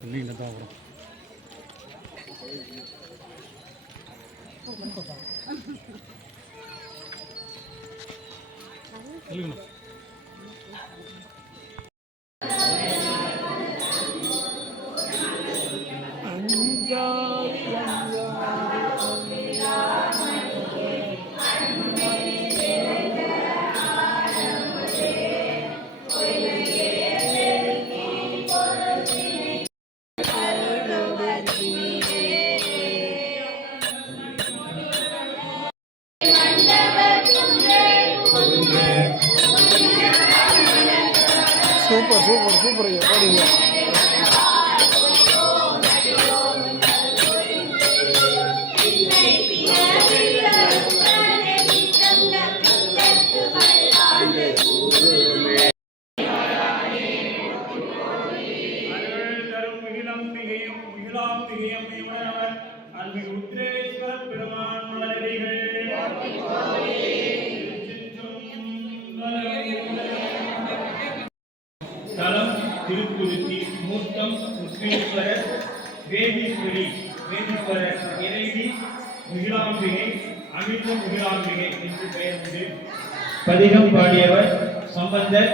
இல்லைங்க தான் வரும். இல்லைங்கண்ணா சூப்பர் சூப்பர் சூப்பர் ஐயா. பாடுங்க. அருள் பெருமான் மலரடிகள். மூர்த்தம் முஸ்லீஸ்வரர் வேதீஸ்வரி வேதீஸ்வரர் இறைவி மிகிழாம்பிகை அமிர்த மிகிழாம்பிகை என்று பெயர் உண்டு. பதிகம் பாடியவர் சம்பந்தர்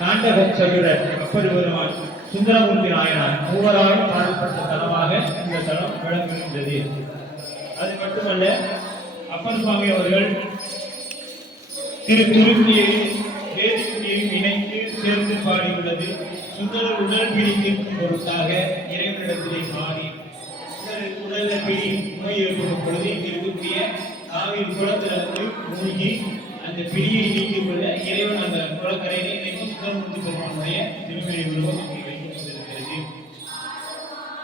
நாண்டக சதுரர் அப்பர் பெருமான் சுந்தரமூர்த்தி நாயனார். மூவராலும் பாடப்பட்ட தலமாக இந்த தலம் விளங்குகின்றது. அது மட்டுமல்ல அப்பன் சுவாமி அவர்கள் திரு திருப்பியையும் தேசியையும் இணைத்து சேர்த்து பாடியுள்ளது. சுந்தரர் உடல் பிடிக்கும் பொருட்டாக இறைவனிடத்திலே மாறி உடல் பிடி நோய் ஏற்படும் பொழுது இங்கு இருக்கக்கூடிய ஆவின் குளத்திலிருந்து மூழ்கி அந்த பிடியை நீக்கிக் கொள்ள இறைவன் அந்த குளக்கரையை இணைந்து சுத்தமூர்த்தி பெருமானுடைய திருமணி உருவம் அங்கே வைக்கப்பட்டிருக்கிறது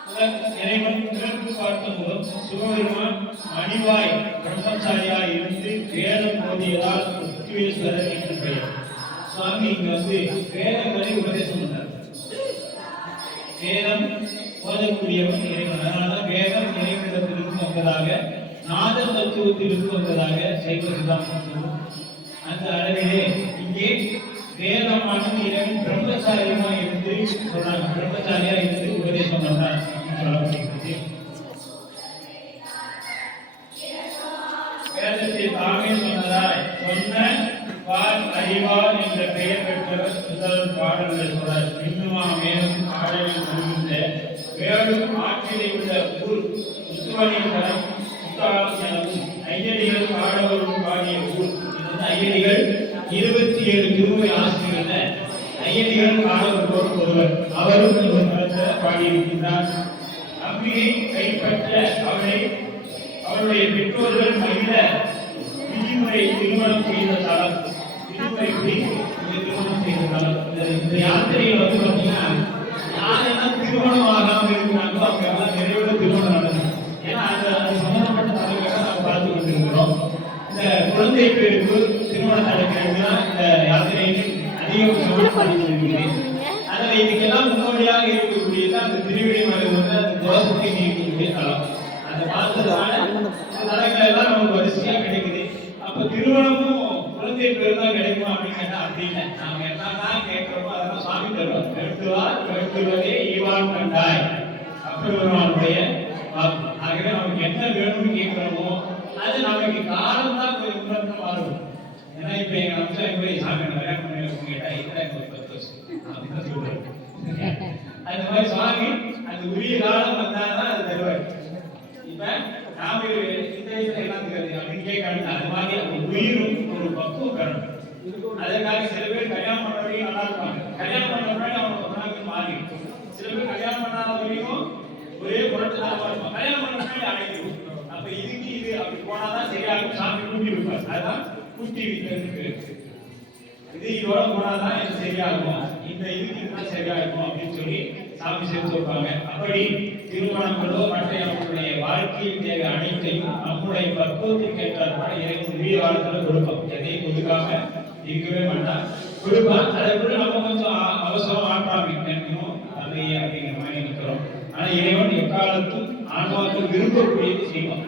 உலக இறைவன் பிறப்பு பார்த்த சிவபெருமான் மணிவாய் பிரம்மச்சாரியாய் இருந்து வேதம் போதியதால் முத்துவேஸ்வரர் என்று பெயர். சுவாமி இங்க வந்து வேதங்களை உபதேசம் பண்ணார் வேதம் ஓதக்கூடியவன் இறைவன். அதனால வேதம் இறைவனிடத்திலிருந்து வந்ததாக நாத தத்துவத்திலிருந்து வந்ததாக சைவ சித்தாந்தம் சொல்லும் அந்த அளவிலே இங்கே வேதமானது இறைவன் பிரம்மச்சாரியமா இருந்து சொல்றாங்க பிரம்மச்சாரியா இருந்து உபதேசம் பண்றார் சொல்லப்படுகிறது. வேதத்தை தாமே சொன்னதாய் சொன்ன பால் அறிவார் பெயர் பெற்றவர் முதல் பாடல்கள் சொல்றார் இன்னுமா மேலும் பாடலில் முடிந்த வேடும் ஆற்றிலே உள்ள ஊர் முத்துவனின் தரம் முத்தாளம் எனவும் ஐயடிகள் பாடவரும் பாடிய ஊர் ஐயடிகள் இருபத்தி ஏழு திருமுறை ஆசிரியர்கள ஐயடிகள் பாடவர் ஒருவர். அவரும் இந்த தளத்தில் பாடியிருக்கின்றார். கைப்பற்ற அவளை அவருடைய பெற்றோர்கள் மகிழ விதிமுறை திருமணம் செய்த தளம் விதிமுறைப்படி திருமணம் இந்த- யாத்திரையில் வந்து பார்த்தீங்கன்னா யாரெல்லாம் திருமணம் ஆகாம இருக்கிறாங்களோ அவங்க எல்லாம் திருமணம் நடக்கும் ஏன்னா அந்த அது சம்பந்தப்பட்ட தலைவர்களை நாம் பார்த்து கொண்டிருக்கிறோம் இந்த குழந்தை பேருக்கு திருமணம் நடக்கிறது தான் இந்த யாத்திரையில் அதிகபட்சமாக பண்ணிக்கொண்டிருக்கிறேன் அதில் இதுக்கெல்லாம் முன்னோடியாக இருக்கக்கூடியது அந்த திருவிழி மலை வந்து அந்த தோசத்தை நீக்கக்கூடிய தலம் அதை பார்த்ததுனால தலங்கள் எல்லாம் நமக்கு வரிசையா கிடைக்குது. அப்ப திருமணமும் குழந்தை பெருமை கிடைக்கும் அப்படின்னு கேட்டா அப்படி இல்லை. நாம என்னதான் கேட்கிறோமோ அதெல்லாம் சாமி தருவோம் கருத்துவார் கருத்துவதே ஈவான் கண்டாய். அப்பெருமானுடைய ஆகவே நமக்கு என்ன வேணும்னு கேட்கிறோமோ அது நமக்கு காலம் தான் கொஞ்சம் மாறும் ஏன்னா இப்ப எங்க அம்சம் போய் சாமி என்ன கல்யாணம் பண்ணி கேட்டா இதுல எனக்கு ஒரு பத்து வருஷம் அப்படின்னு தான் சொல்றாரு அந்த மாதிரி சுவாமி அந்த உரிய காலம் வந்தாதான் அது தருவார் இப்ப நாம இந்த வயசுல என்ன தெரியாது அப்படின்னு கேட்காது அது மாதிரி அந்த உயிரும் ஒரு பக்குவம் பெறணும் அதற்காக சில பேர் கல்யாணம் பண்ண வரையும் நல்லா இருப்பாங்க கல்யாணம் பண்ண பின்னாடி அவங்க குணாங்க சில பேர் கல்யாணம் பண்ணாதவரையும் ஒரே புரட்டுத்தனமா இருப்பாங்க கல்யாணம் பண்ண அடைக்கும் அப்ப இதுக்கு இது அப்படி போனாதான் சரியாகும் சாமி கூட்டி இருப்பார். அதுதான் கூட்டி வித்தருக்கு இது இதோட போனாதான் இது சரியாகும்? இந்த இதுக்கு இதுதான் சரியாகும் அப்படின்னு சொல்லி சாமி சேர்த்து வைப்பாங்க. அப்படி திருமணங்களோ மற்ற நம்மளுடைய வாழ்க்கையில் தேவை அனைத்தையும் நம்முடைய பக்குவத்துக்கு ஏற்றாற்போல இறைவன் உரிய காலத்துல கொடுப்போம் எதையும் கொடுக்காம இருக்கவே மாட்டான். கொடுப்பான். அதை கூட நம்ம கொஞ்சம் அ- அவசரம் ஆற்றாமி நினைக்கணும் அது அப்படிங்கிற மாதிரி இருக்கிறோம் ஆனா இறைவன் எக்காலத்தும் ஆன்மாவுக்கு விரும்பக்கூடியது செய்வான்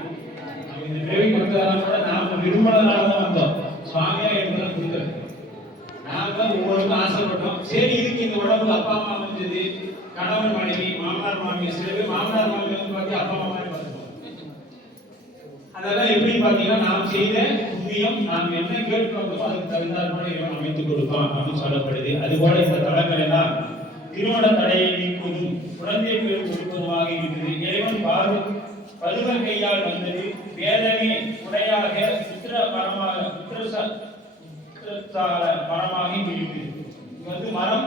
இந்த பிறவி கொடுத்ததால கூட நாம விரும்பினதால தான் வந்தோம். சுவாமியா இருந்ததை கொடுத்தது நாங்க ஒவ்வொருக்கும் ஆசைப்பட்டோம். சரி இதுக்கு இந்த உடம்பு அப்பா அம்மா அமைஞ்சது. கணவன் மனைவி மாமனார் மாமி சில பேர் மாமனார் மாமி வந்து பார்த்து அப்பா அம்மா மாதிரி பார்த்துப்போம் அதெல்லாம் எப்படி பார்த்தீங்கன்னா நாம் செய்த புண்ணியம் நாம் என்ன கேட்கிறோமோ அதுக்கு தகுந்தாற் போல இறைவன் அமைத்துக் கொடுப்பான் அப்படின்னு சொல்லப்படுது. அது போல இந்த தலங்கள் எல்லாம் திருமண தடையை நீக்குவதும் குழந்தை பேர் கொடுப்பதுமாக இருக்குது இறைவன் பாரு பதுவர் கையால் வந்தது. வேதனை உடையாக புத்திர மரமாக புத்திர மரமாக இருக்குது வந்து மரம்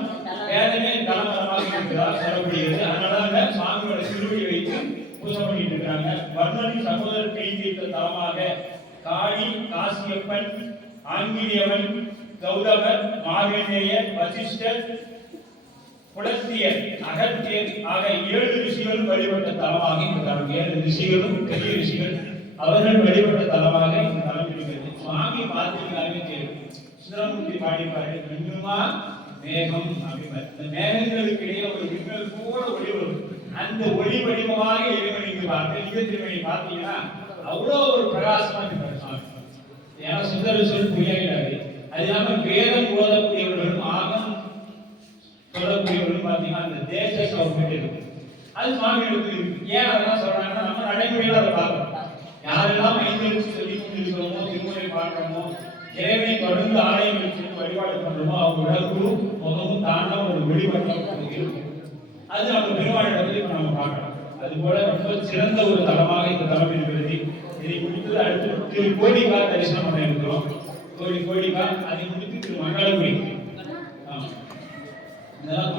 வேதமே தலமரமாக இருக்கிறதா சொல்லப்படுகிறது அதனால சுவாமியோட சிறுவையை வைத்து பூஜை பண்ணிட்டு இருக்காங்க. வர்ணனின் சகோதரர் கை வைத்த தலமாக காளி காசியப்பன் ஆங்கிலியவன் கௌதமர் மாவேந்தியர் வசிஷ்டர் புலத்தியர் அகத்தியர் ஆக ஏழு ரிஷிகளும் வழிபட்ட தலமாக இந்த தலம். ஏழு ரிஷிகளும் பெரிய ரிஷிகள் அவர்கள் வழிபட்ட தலமாக இந்த தலம் இருக்கிறது. சுவாமி பார்த்தீங்கன்னாலே தெரியும் சுந்தரமூர்த்தி பாடிப்பாரு மின்னுமா மேகம் அப்படிம்பாரு இந்த மேகங்களுக்கு இடையே ஒரு மின்னல் போல ஒளி வரும். அந்த ஒளி வடிவமாக இறைவனுக்கு பார்த்து லிங்க திருமணி பார்த்தீங்கன்னா அவ்வளோ ஒரு பிரகாசமா இருப்பார் சுவாமி. ஏன்னா சுந்தர சொல் புரியாகிறாரு அது இல்லாம வேதம் ஓதக்கூடியவர்களும் தேசிய கவர்மெண்ட் இருக்கு. அது சுவாமிகளுக்கு இருக்கு. ஏன் அதெல்லாம் சொல்றாங்கன்னா நம்ம நடைமுறையில அதை பார்க்கணும். யாரெல்லாம் ஐந்தெழுத்து சொல்லி கொண்டிருக்கிறோமோ திருமுறை பார்க்கிறோமோ இறைவனை தொடர்ந்து ஆலயங்கள் சென்று வழிபாடு பண்றோமோ அவங்க உடம்பும் முகமும் தாண்ட ஒரு வெளிவட்டம் இருக்கும் அது நம்ம பெருமாளிடத்தில் இப்போ நம்ம பார்க்கலாம் அது போல ரொம்ப சிறந்த ஒரு தளமாக இந்த தளம் இருக்கிறது. இதை முடித்தது அடுத்து திரு கோடிக்கா தரிசனம் பண்ண இருக்கிறோம். கோடி கோடிக்கா அதை முடித்து திரு மங்களபுரி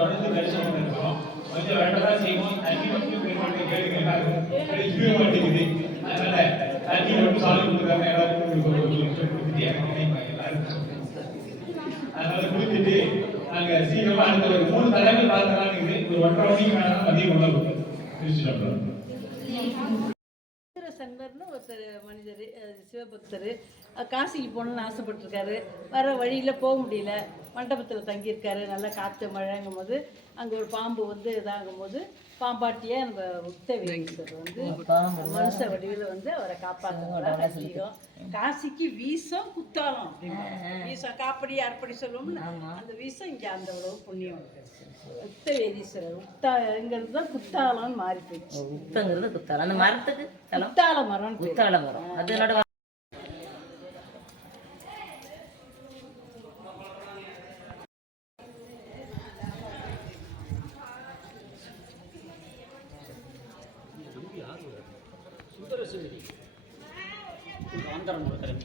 இதெல்லாம் தொடர்ந்து தரிசனம் பண்ணிருக்கோம் கொஞ்சம் வேண்டதா செய்வோம். தண்ணி மட்டும் பெருமாட்டை கேளுங்க கிடைக்கவே மாட்டேங்குது அதனால தண்ணி மட்டும் சாலை கொடுக்குறாங்க எல்லாருக்கும் கொடுத்துட்டு அதனால குளிச்சுட்டு நாங்க சீக்கிரமா அடுத்த ஒரு மூணு தலைமை பார்த்தலாம் ஒரு ஒன்றரை மணிக்கு மேல தான் மதியம் உணவு. திருச்சிட்டோம் சங்கர்னு ஒருத்தர் மனிதர் சிவபக்தர் காசிக்கு போகணும்னு ஆசைப்பட்டிருக்காரு. வர வழியில் போக முடியல. மண்டபத்தில் தங்கியிருக்காரு. நல்லா காற்று மழைங்கும் போது அங்கே ஒரு பாம்பு வந்து இதாகும் போது பாம்பாட்டியே நம்ம உத்தவேஸ்வர் வந்து மனுஷ வடிவில் வந்து அவரை காப்பாற்றுறோம் காசிக்கு வீசம் குத்தாலம் அப்படிம்பாங்க வீசம் காப்படி அர்ப்படி சொல்லுவோம்ல. அந்த வீசம் இங்கே அந்த அளவு புண்ணியம். உத்தவேதீஸ்வரர் உத்தாங்கிறது தான் குத்தாலம்னு மாறி போயிடுச்சு. உத்தங்கிறது குத்தாலம். அந்த மரத்துக்கு குத்தால மரம் குத்தால மரம். அதனோட ஆந்திரம் கொடுக்குறேன்